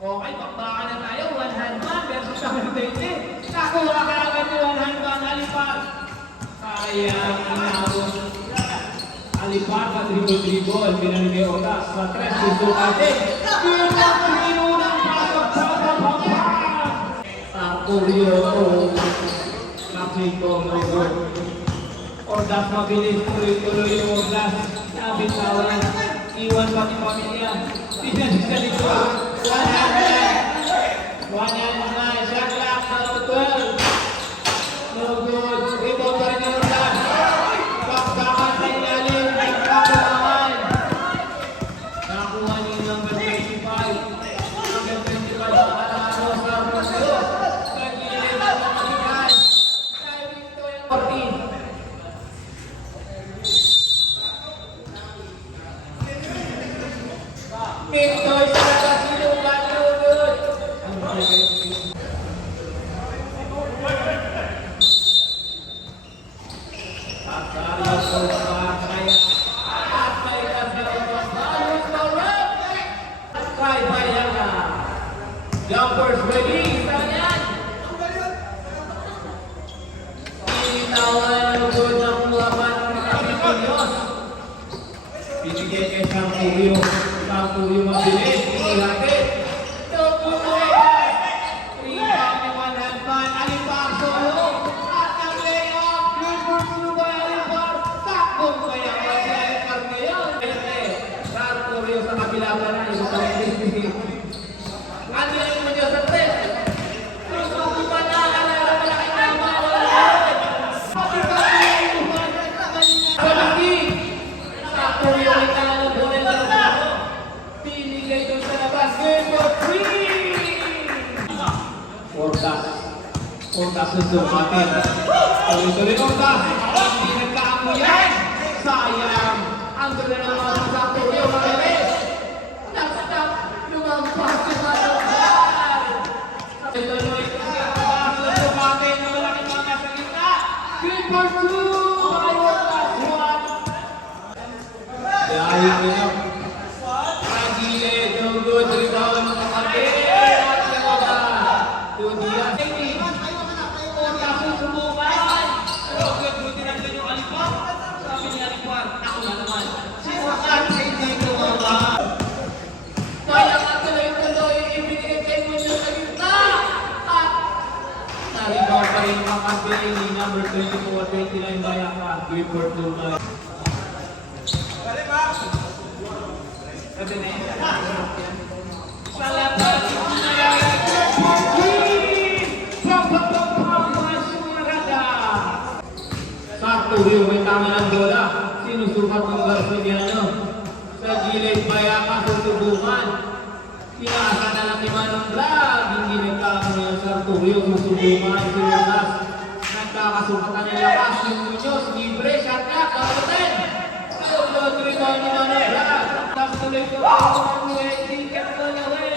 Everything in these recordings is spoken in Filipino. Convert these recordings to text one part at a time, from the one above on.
Okay, bakbakan na tayo. One hand man versus number 20. Nakuha ka agad yung one hand man. Alipar. Sayang inabot. Alipar pa dribble. Pinanigay oras. Sa tres, susukatin. Pinunang pasok sa kapapang. Sakurio to. Mexico, very good. Oras mabilis. Tuloy yung oras. Nabitawan. Iwan pati pamilya. Pinanigay sa likod. One hand man. Shot clock. Number 12. No good. Rebound pa rin yung oras. Bakbakan sa ilalim. Bakbakan. Nakuha niyo yung number 25. Number 25 ang Araro sa Rosario. Pag-ilit ang mga bigay. Dahil ito yung 14. Mintoy sa labas sinukat. Good. Jumpers ready, Sanyan! Initawan ang good na kumuhaman ng mga Pilipinos. Pinigay kay Sampuyo. Sampuyo mabilis. Inihatid. Tupuloy! Rebound ni one hand man. Alipar solo. At ang layup. Good for two by Alipar. Takbong kaya pa si Alipar ngayon. Sampuyo sa kabila pa na. Ito sa Andi na yung mga sa tres. Susuko pa na. Alara pa na kay Tama. Pati pa rin yung sa laki. Sakto yung italo. Bonel na ako. Pinigay doon sa labas. Game for 3. Ortas susukatin. Tuloy-tuloy Ortas. Hindi nagkaamo yan. Sayang. Ang ganda ng mga sakto yung mga rin. Nag-stop. Lumampas yung mga tuloy-tuloy. Susukatin na malaking mga nasa gitna. Game for 2. By Ortas. 1. Dahil nyo. Agile, no good. Rebound ng kapatid. At nagawa. Tudian. Ortas susubukan. Pero buti na din yung Alipar. Sabi ni Alipar, ako na naman. Sinukat sa hindi gumawa. Kaya ka tuloy-tuloy. Ibinigay kay mo nyo sa gitna. At naribaw pa rin ang kapatid ni number 24-29 Bayaka. Give for 2 by. Salamat Sakto rin, may tama ng bola. Sinusukat ng Garciano. Sa gilid, Bayaka susubukan. Pinasa na lang ni Manong Vlog. Hindi nagkakano yung Sarturio. Susubukan si Rodas. Nagkakasukatan ng lakas. Yung Muñoz, libre, shot clock, number 10. Sunod rebound ni Manong Vlog. Tapos tuloy ko ang wedding cat on the way.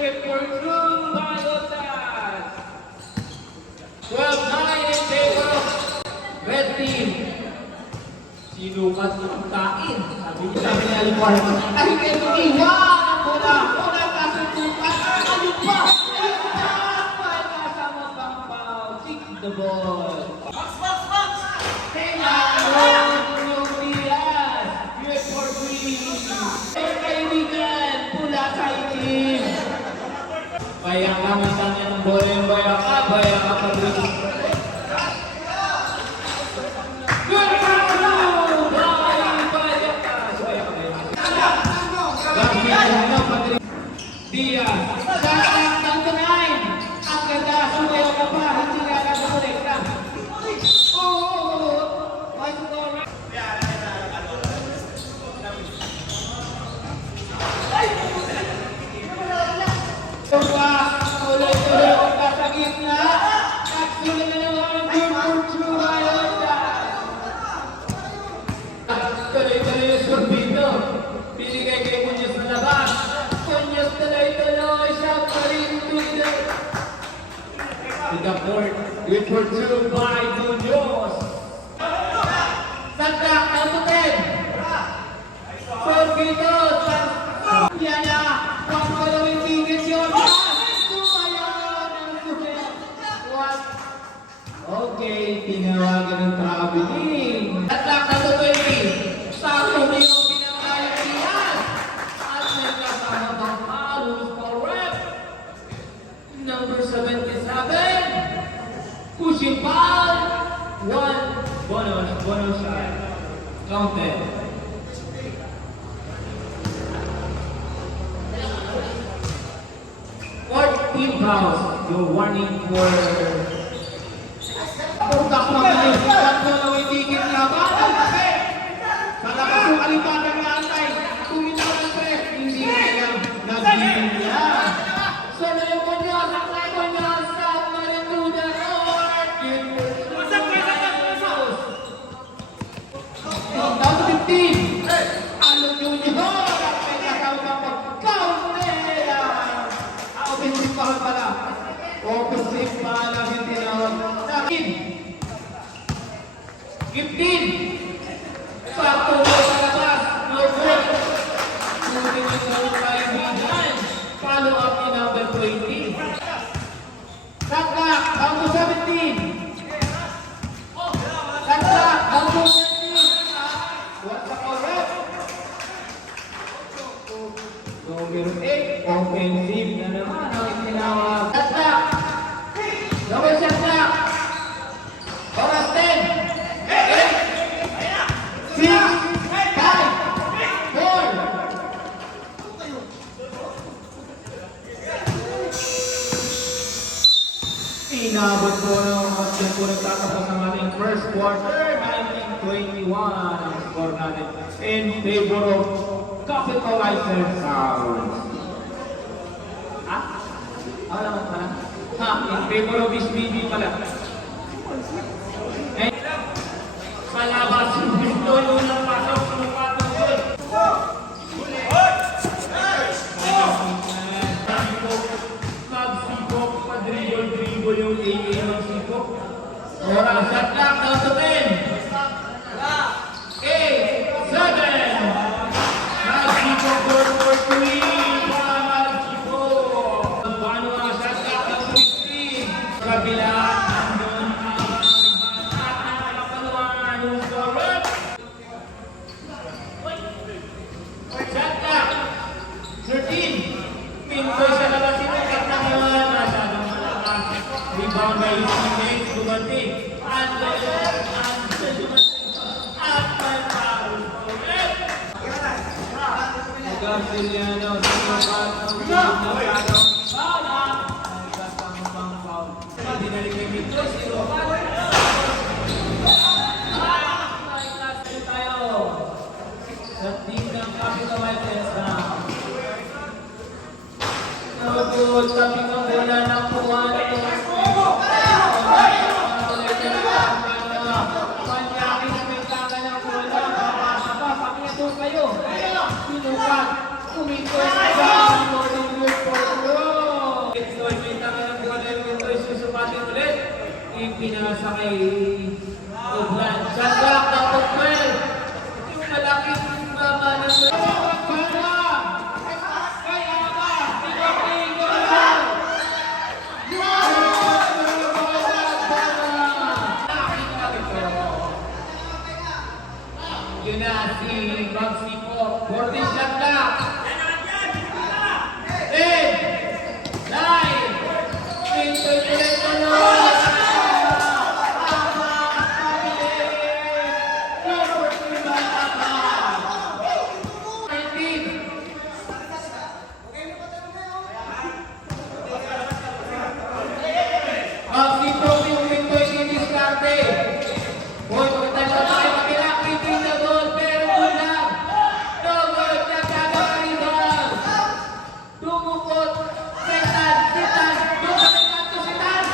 Report room by Otas. 12-9 in favor of red team. Sinukat ng kain. Sabi ni Alipar. Ay, ito iwan ang bola. Bola kasutukan. Ano pa? Ay, nasa mababaw. Kick the ball. Bayaka matanya ng bola yung Bayaka pa dito. Good for two! Bayaka. Diaz. Shot down to 9. Ang ganda. Sumayaw ka pa. Hindi nga nakakolekta. Tuloy-tuloy ang sa gitna. At sulit na naman ang good for two by Otas. Tuloy-tuloy yung Sorbito. Pinigay kay Muñoz na labas. Muñoz tuloy-tuloy. Shot pa rin to the court. Good for two by Muñoz. Santa, out to 10. Sorbito. Yan na. Pang-following tickets yun. counted. Fourth team house, your warning for Pagdak na kayo, tatlo na witigit laban. Sa labas ng alipatan na antay, tumitaw ng press, hindi kaya nagiging niya. So na yung kanya, sakay ko niya, stop na rin to the north. Down to 15. Along Junior, may kasawag na pag-count nila. Offensive foul pala. Offensive foul ang yung tinawag. 15. Sakto mo sa labas. No good. Moving yung goal kaibigan. Follow up ni number 20. Sakak, down to 17. Sakak, down to 17. What's the correct? Number 8. Offensive na naman ang itinawag. Sakak. Double sakak. Oras 10. 6, 5, 4. Inabot po ng Austin po nagtatapos ang ating first quarter. 19-21 ang score natin in favor of Capitalizer Sounds. Ano naman pala? In favor of SBB pala. Palabas yung gusto yung napasok ng patong yun. Magsipok, pa-dribble yung AA ng sipok. Oras, shot clock, down to 10. 8, 7. Magsipok, for 3. Magsipok. Paano ang shot clock, down to 15. Kabila. Pintoy sa labas ito, katnaman, masyadong malakas. Rebound by teammates, dumating. At dumating. At may foul. Garciliano, dinalik kay Pintoy, zero. Tayo sa team ng Capitalizers na good, sabi ko muna ng puwan ito. Panyakis, may tanga ng bola. Papasa pa, pakito kayo. Sinukat, kumito sa loading loop for throw. Ito'y may tanga ng bola. Ito'y susukatin ulit. Ipinasa kay Oblan. Shotlock na po 12. Yung malaking mama ng yun na si Magsipok for the shot clock. 8, 9, Pintoy ulit na naman. Magsipok yung Pintoy diniskarte. Hoy, magkita sa tayo kapila, Pintoy na goal, pero ulang. No goal, nagkakariban. Dumukot, Sitan, dumukot to Sitan.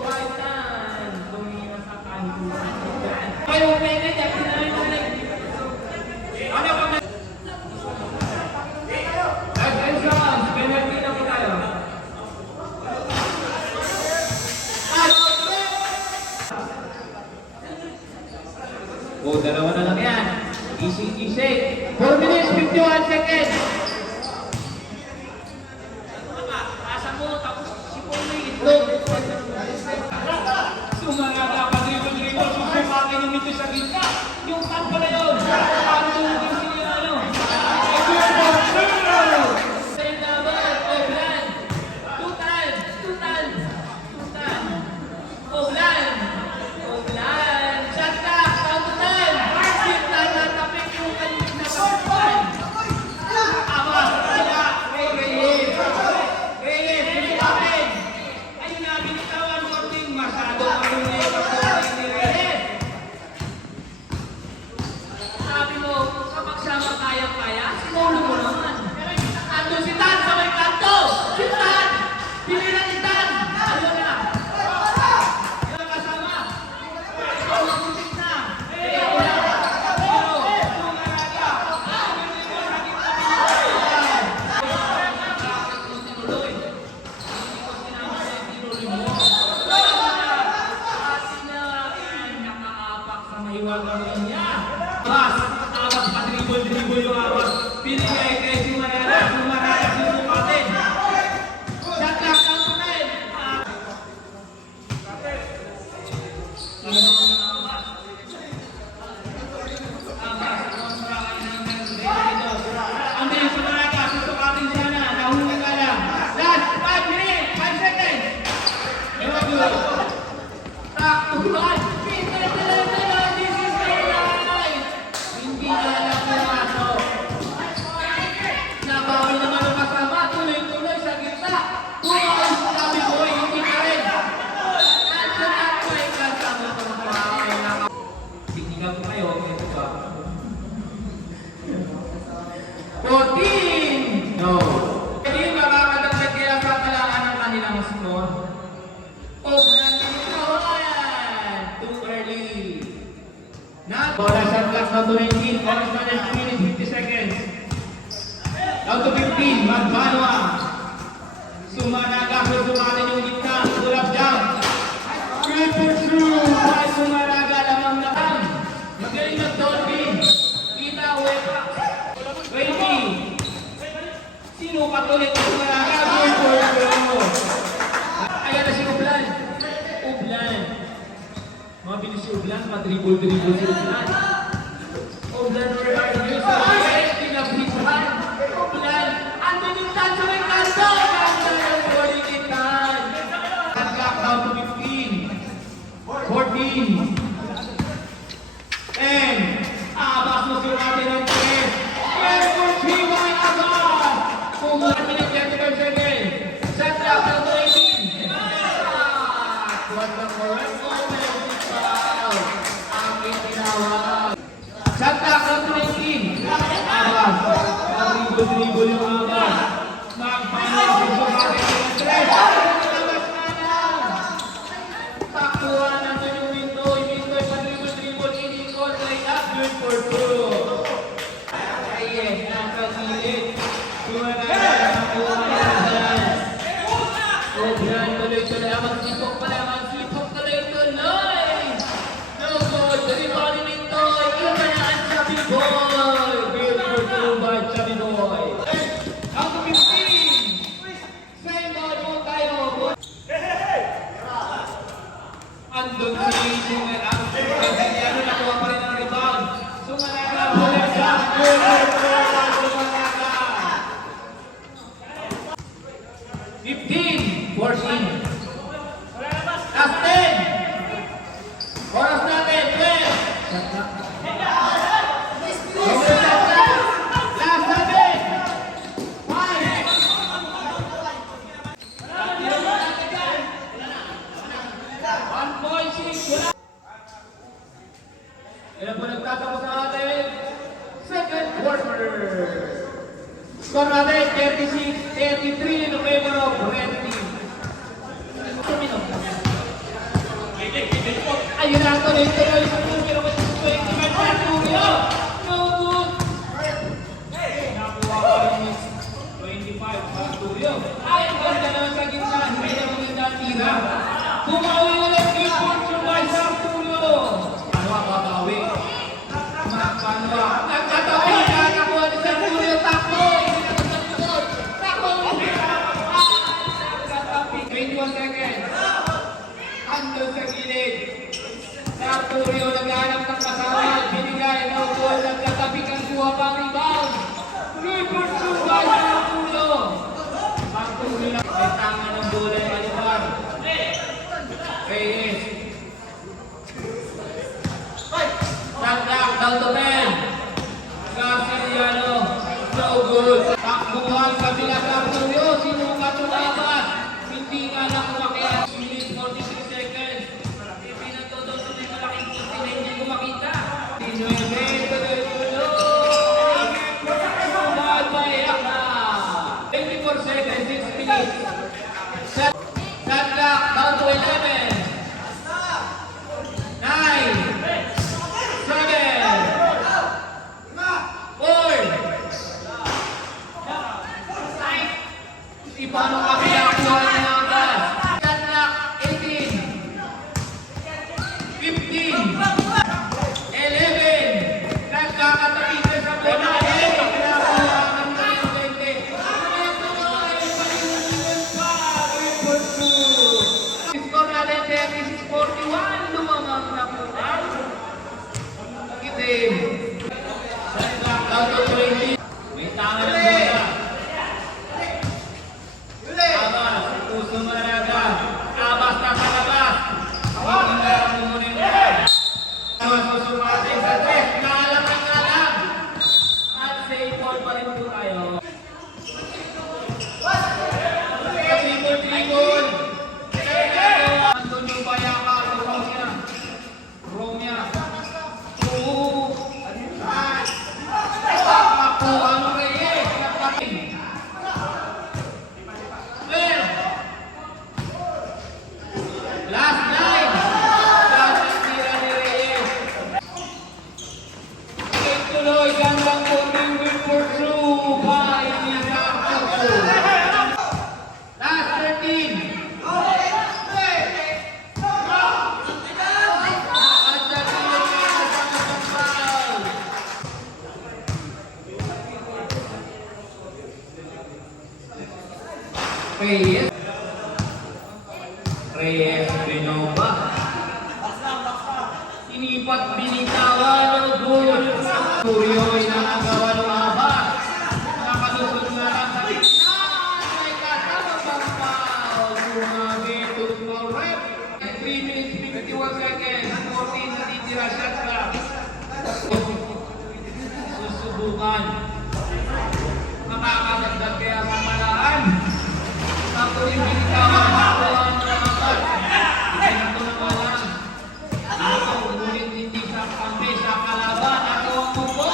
Baitan, tumira sa kahibuan. Kayo, pwede, dyan, sinalik. Ano pa na? Attention, penalty na po tayo. O, dalawa na lang yan. Easy. 4 minutes, 51 seconds. Asa mo, tapos si Polo itlog. Sumaraga pa, dribble, susumakin yung ito sa gitna. Yung tag pala yun. Paano tumugin sila ano? Sa'yo naman, Oblan. Tutan. Oblan. Shot clock. No. Hindi makakadagdag kaya sa talaan ng kanilang score. Oakland Minnesota. Too early. Bola shot clock now to 19. Oras na 2 minutes 50 seconds. Down to 15. Magbanwa. Sumanaga. Sumatin yung gitna. Pull-up jump. Triple through. By Sumanaga. Lamang na lang. Magaling ng Dolphin. Kita, Uepa. 20. Sino patuloy ng Sumanaga? Ayan na si Ublan. Ublan. Mabilis si Ublan. Dribble si Ublan. Ublan, where are you? Yes, pinabrisan. Ublan. Andun yung tanso ng kanto. Kanto yung bolikitan. Unlock down to 15. 14. 10. Abas mo si Martin ng 10. Yes, for 3-1 Abas. Kung 1 minute 35 seconds. Set up down to 18. What the correct moment is foul. Aking tinawag. Set up down to 18. Abas. Dribble yung Abas. Magpanas si Martin ng 3. Abas na lang. Takbuhan natin yung window. Window sa dribble. Inikot. Lay up. Good for 2. Ayun. Nakagilid. Sumanagay. Obran tuloy-tuloy. Magsipok pala. Magsipok tuloy-tuloy. No good. Rebound ni Mintoy. Iba na ang Chubby Boy. Good for 2 by Chubby Boy. Out to 15. Same ball mo tayo. Andun si Sumer. Ang Brasiliano nakuha pa rin ang rebound. Sumanaga. Sumanaga. Sumanaga. 15. 14. Last 10. Oras natin. 12. Last natin. 1.6. Ilan po nagtatapos na natin? Second quarter. Score natin 36-33 in favor of Red Team. Ayun na ang tuloy-tuloy sa numero 25 Arturo. No good. Nakuha ka rin 25 Arturo. Ay, ang ganda naman sa gitna. Hindi na maganda ang tira. Bumawi ulit good fortune by sa Arturo. Ano ang babawi? Magbanwa. Nagkatawi. Nakakuha ni sa Arturo. Takbo. Takbo. 21 seconds. Andun sa gilid. Sa Arturo, naghahanap ng kasama. Binigay, no goal. Nagkatabi kang kuha pang rebound. Good for 2 by sa Arturo. Arturo lang. May tanga ng bola yung Alibar. Reyes. Tangkak, down to 10. Garciliano. No good. Takbuhan sa sila sa Arturo. Sinukat yung Abas. Hindi nga lang umakyat. 43 seconds. Pinatodol sa may malaking puti na hindi ko makita. 19, tuloy-tuloy. Mabayak na. 24 seconds, 6 minutes. Shot clock, down to 11. 9. 7. 4. Paano kami ang buhay ng Abas? Shot clock, 18. 15. 11. Nagkakatabi ka sa bola. Kinakulangan na yung 20. Ito ay palimutin pa. Good for 2. Score natin 36-41. Lumamang na po. Itim. Shot clock, down to 20. May tanga ng bola. Reyes. Reyes Benova. Inipat binitawan ng goal. Turyo ay nanagawa ng abas. Nakalusot na lang sa gitna. May kasama pang foul. Sumabit to foul rep. 3 minutes 51 seconds. 14 na titira shot clock. Susubukan. Makakagagdag kaya sa malaan. Tapos yung binitawan ako ang namakat. Ito na nga lang. Ako, ngunit hindi sa kampi, sa kalaban. Ako ang muko.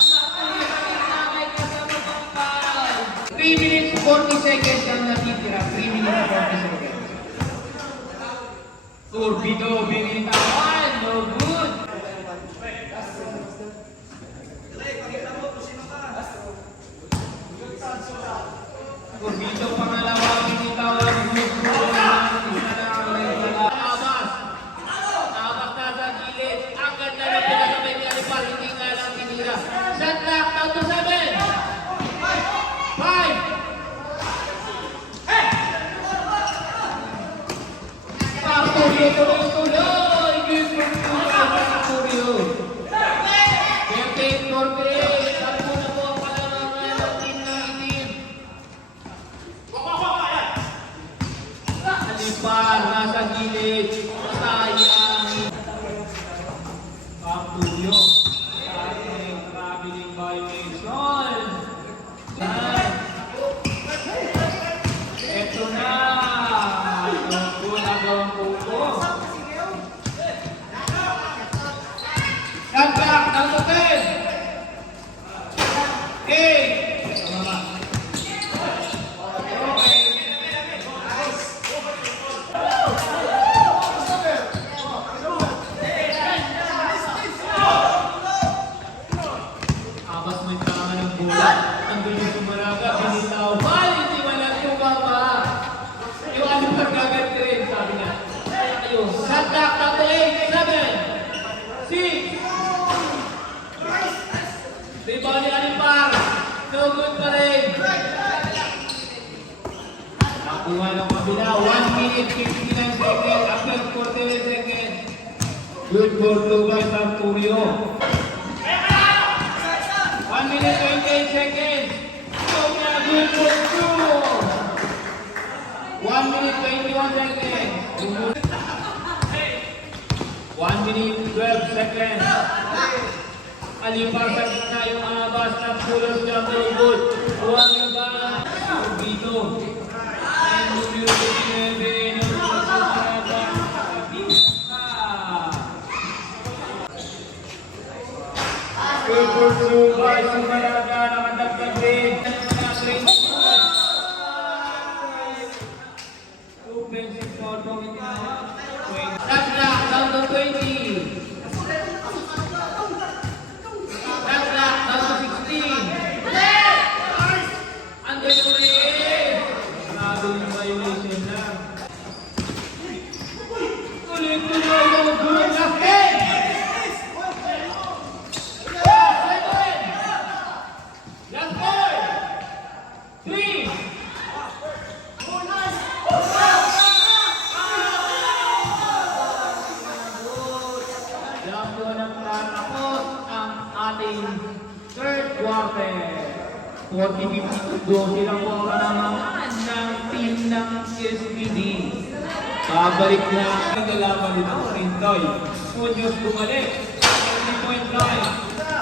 Nakulit na may kasama pang foul. 3 minutes 40 seconds ang natitira. 3 minutes 40 seconds. Turbido, binitawan. No good. Turbido, pangalawa, binitawan. Abas. Abas na sa gilid. Agad na lang pinasabay ni Alipar. Hindi nga lang tinira. Shot clock, count to 7. 5. Turyo, tuloy-tuloy. Good for Turyo. Bertin, Torque. Sampo na po ang kalamangan ng team ng itim. Alipar, nasa gilid. Sayang. Turyo. Traveling violation. Ito na. Nagawang pupo. Shot clock, down to 10. 8. Abas may tama ng bola. Ang bilis sumaraga, binitaw. Balik, di walang tumama. Yung anong pagkagat rin, sabi niya. Ayun, shot clock, down to 8, 7, 6. Rebound ni Alipar. No good pa rin. Nakuha ng kabila. 1 minute 59 seconds after 48 seconds. Good for Lugay Turyo. 1 minute 28 seconds. Good for 2. 1 minute 21 seconds. 1 minute 12 seconds. Alipar sa gitna yung abas ng pulos ng robot. Huwag yung ba? Dito. And numero 19 ng Sasada. Good for Subay. Sumalaga. Nakadagdag din. That's down to 20. Third quarter. 40-52 silang po kalamangan ng team ng SPD. Babalik na ang lalaban nito, Rintoy. Studios bumalik. 3-point line.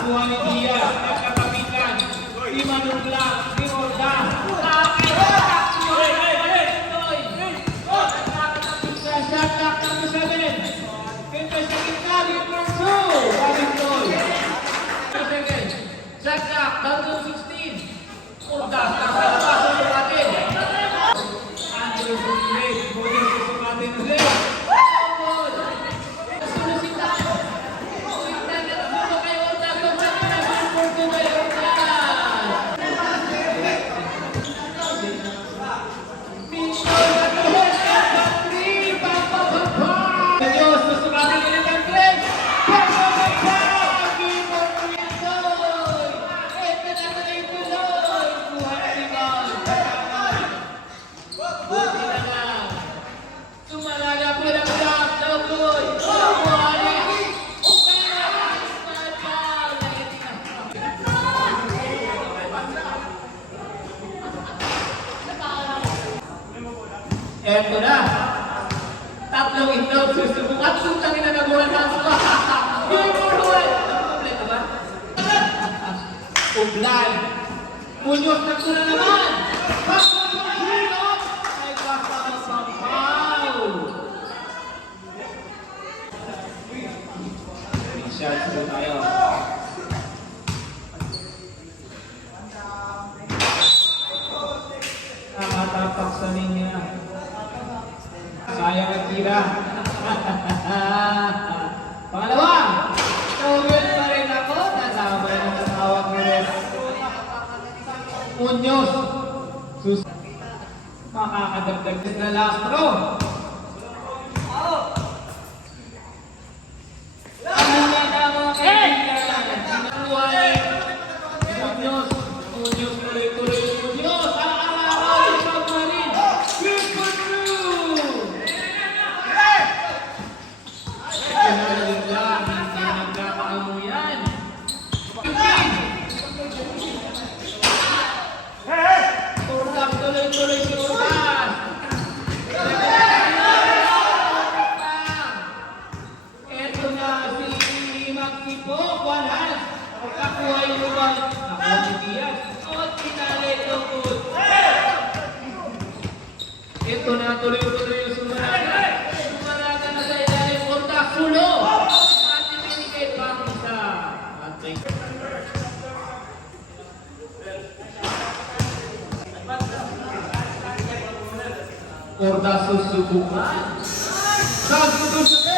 Juan Diaz, nagkakapitan. Di Manubla, di Ordan. Shot clock number 7. Pinto sa gitna, di Manso. Rintoy. Shot clock, down to 16. Urdas, nasa labas ang sumatin. Andrew Suarez, Boyer sa sumatin ulit. Sulusita. Nagkakabuto kayo, Urdas. Nagkakabuto kayo, Urdas. Pinto, nagkakabuto. Pagpapapa. Diyos, susumatin ulit ang play. Pagpapapa. Pinto, Pinto. Ito na Eto na. Tatlong itlog susubukan. Sutangin na nabuhan ng suwa. Yung buruan. Kompleto ba? Ublan. Munyos na ko na naman. Pagpapahilot. Ay kasasampaw. Shots po tayo. Nakatapak sa linya. Sayang at tira. Pangalawa, tawid pa rin ako. Nasabay ng katawag ni Res. Munyos. Makakadagdag din na last throw. Ito na tuloy-tuloy yung sumarada. Sumarada na sa ilalim. Punta, sulo. At ibinigay pa ang isa. Porta susubukan. Sa susubukan.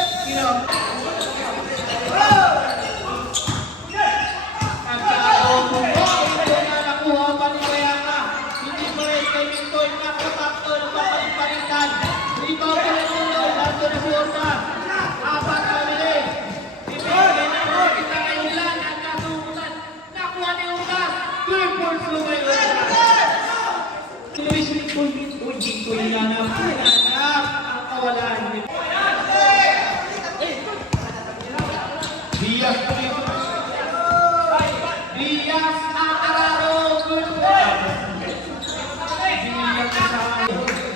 Diaz Acararo, good one.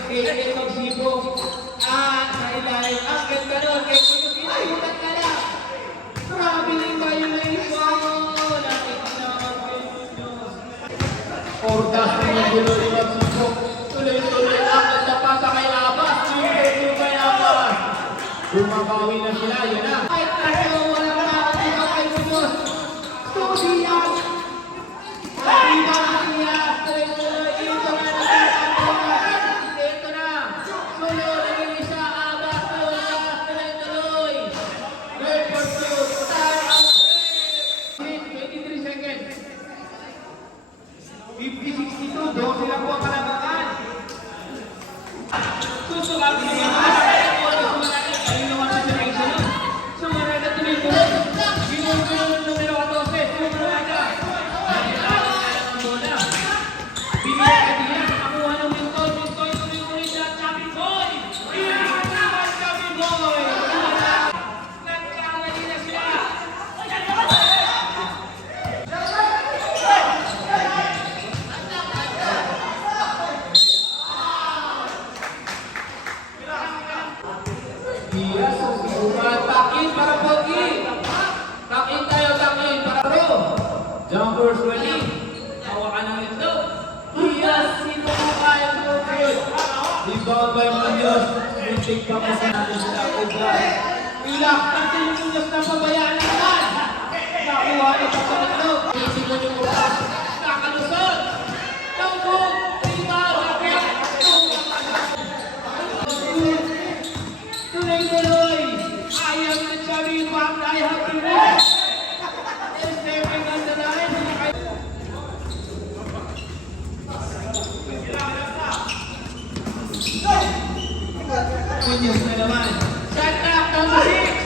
Kaya magsibo. Sa ilalim. Ang ganda nun. Kaya sinusulat ka na. Traveling violation. Ordas na yung gulo ni Magsibo. Tuloy-tuloy ang nagtapasa kay Abbas. Tuloy-tuloy kay Abbas. Bumabawi na sila. Yan na. Ay, tayo. Walang nakakita kay Munoz. Diaz. Diaz. Tuloy-tuloy. Ito na nagtapasa. Ito na. Sunod. Naging isa. Abbas. Tuloy-tuloy. Great pursuit. Time out. 23 seconds. 50-62, doon sila po ang kalabangan. Susugabin niya ang ayun naman sa selection. Sumarada tuloy-tuloy. Ginulong ng numero 14. Sumarada. Nagkakaroon na lang ang bola. Binigay ka Diaz. Nakuha ng Mintoy. Mintoy tuloy-tuloy siya. Chubby Boy. Pinagkaman Chubby Boy. Nagkamali na siya. Diaz, susubukan. Takin para Pogi. Takin tayo, takin para Pro. Jumpers ready. Hawakan ng ito. Diaz, sinubukan. Good. Rebound by Munoz. Switching pa po sa natin sila. Ilak natin yung Munoz na pabayaan naman. Nakuha na pa sa ito. Isikon yung oras. Nakalusot. Tawag. Rebound. Tuloy-tuloy! I am the Chubby Boy. I have to win! They're stepping on the line. Munoz na naman. Shot up, number 6!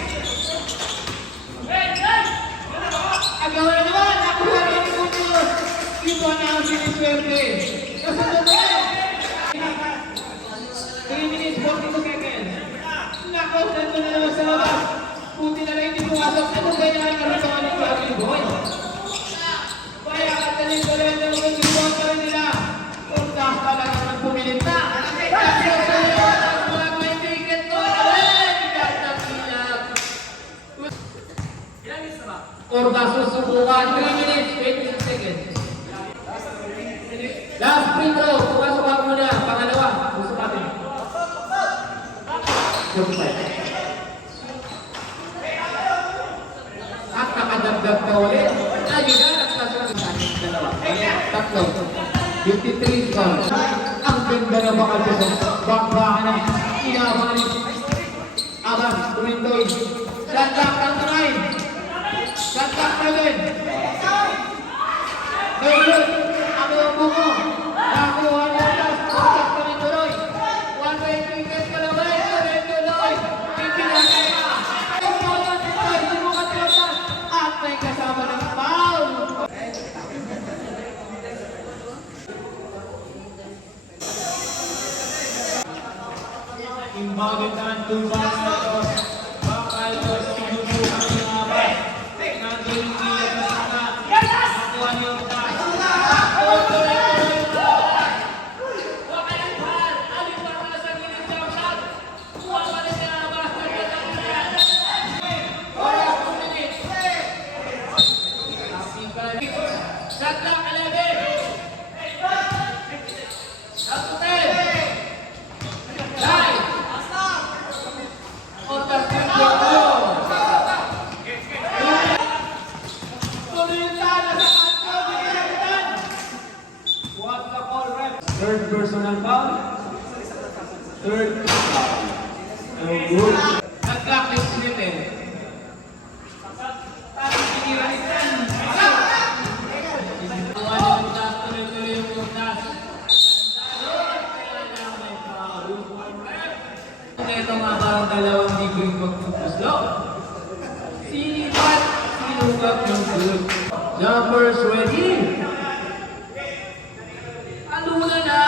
Agawa na naman! Nakuha na ni Munoz! Ito na ang siniswerte. Kasunod na! 3 minutes, 42 seconds. Knockout na ito na naman sa labas. Puti na lang hindi pumasok. Ano ganyan ang karutangan ng Chubby Boy? Kaya kataling-taling na mga ginawa pa rin nila. Punta ka lang naman pumilit na. Last free throw. Pumasok ako muna. Pangalawa. Gusto natin. At nakadagdag ka ulit. Ayun na. Dalawa. Tatlo. 53 scores. Ang ganda na bakal ko sa bakbakan na inabangan. Aban, tumindoy. Shot clock ng 9. Shot clock 7. No good. Ano ang buko? Nakuha niya na. Shot tuloy-tuloy. 1-way ticket ka naman. Tuloy-tuloy. Ipinagay ka. Hindi mo katiwasan. At may kasama ng foul. Imbagatan tumbang ito. Bakal ko sinusukan ng abas. Naging nila sa saka. Nakuha niyo ang taas. Tuloy-tuloy ito. Huwag kayong bahal. Alin pa mga sa gilid jump shot. Kuha pa rin niya ang abas. Nagkatakulan. Or 2 minutes. Shot clock 11. Shot to 10. Third personal foul. Third foul. No good. Nag-clock yung sinipin. Tiniran yan. Tuwa na yung taas. Tuloy-tuloy yung taas. Ito nga parang dalawang libreng magpupuslo. Sinipat. Sinukat yung good. Jumpers ready. Aluna na!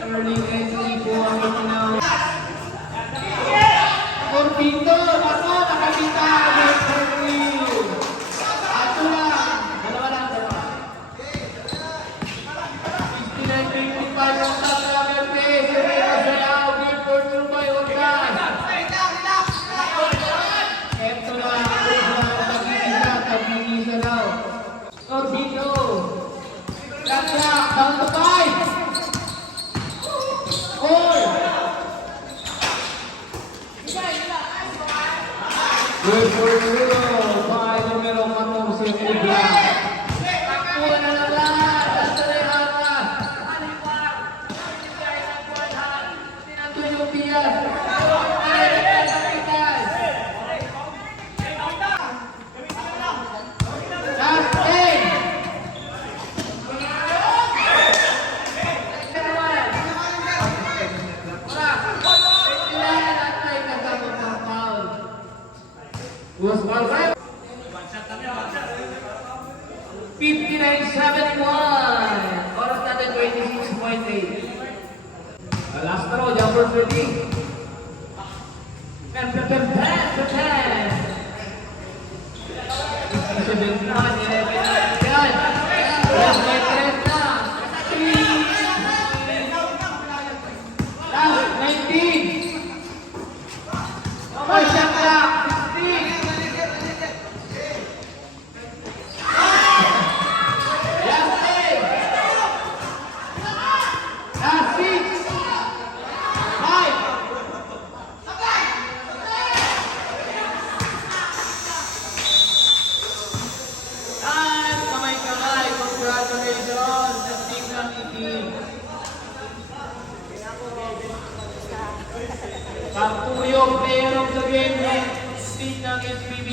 Early entry po ang itinaw. Corbito! Ako! Nakakita! Ato lang! Dalawa lang, dalawa. 69-25 ang top level pace. Serena Sayaw. Good for 2 by Organ. Eto lang. Tag-isa daw. Corbito! Gotcha! Down to 5! 4! Good for 0! By numero 14, Ibla. Kuha na lang lahat! Basta na yung harap! Alipar! Pinigay ng buwan! Tinanto yung Piaz! Pinigay ng Piaz! Last 10! Was all right. 59-71. Oras natin 26.8. Last throw, jumpers ready. And prepare. 57, 11. Yan. Last by 3 na. 3. Last 19. Oh, shot clock. 16. Pagpuyong player of the game, speed ng SPB.